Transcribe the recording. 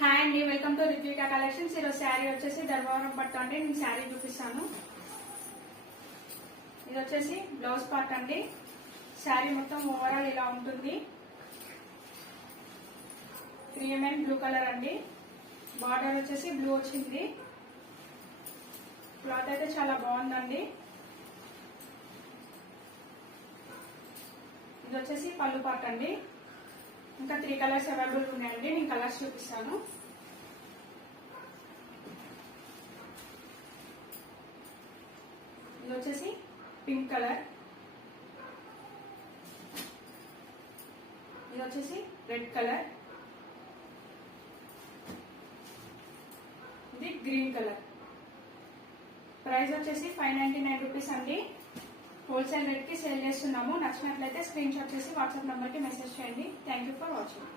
Hi అండి, welcome to Rithwika collections. ఈరోజు శారీ వచ్చేసి ధర్మవరం పట్టు అండి. నేను శారీ చూపిస్తాను. ఇది వచ్చేసి బ్లౌజ్ పార్ట్ అండి. శారీ మొత్తం ఓవరాల్ ఇలా ఉంటుంది. క్రీమ్ అండ్ బ్లూ కలర్ అండి. బార్డర్ వచ్చేసి బ్లూ వచ్చింది. క్లాత్ అయితే చాలా బాగుందండి. ఇది వచ్చేసి పళ్ళు పార్ట్ అండి. ఇంకా 3 కలర్స్ అవైలబుల్ ఉన్నాయండి. నేను కలర్స్ చూపిస్తాను. ఇది వచ్చేసి పింక్ కలర్, ఇది వచ్చేసి రెడ్ కలర్, ఇది గ్రీన్ కలర్. ప్రైస్ వచ్చేసి 599 రూపీస్ అండి. హోల్సేల్ రేట్ కి సేల్ చేస్తున్నాము. నచ్చినట్లయితే స్క్రీన్ షాట్ చేసి వాట్సాప్ నంబర్ కి మెసేజ్ చేయండి. Thank you for watching.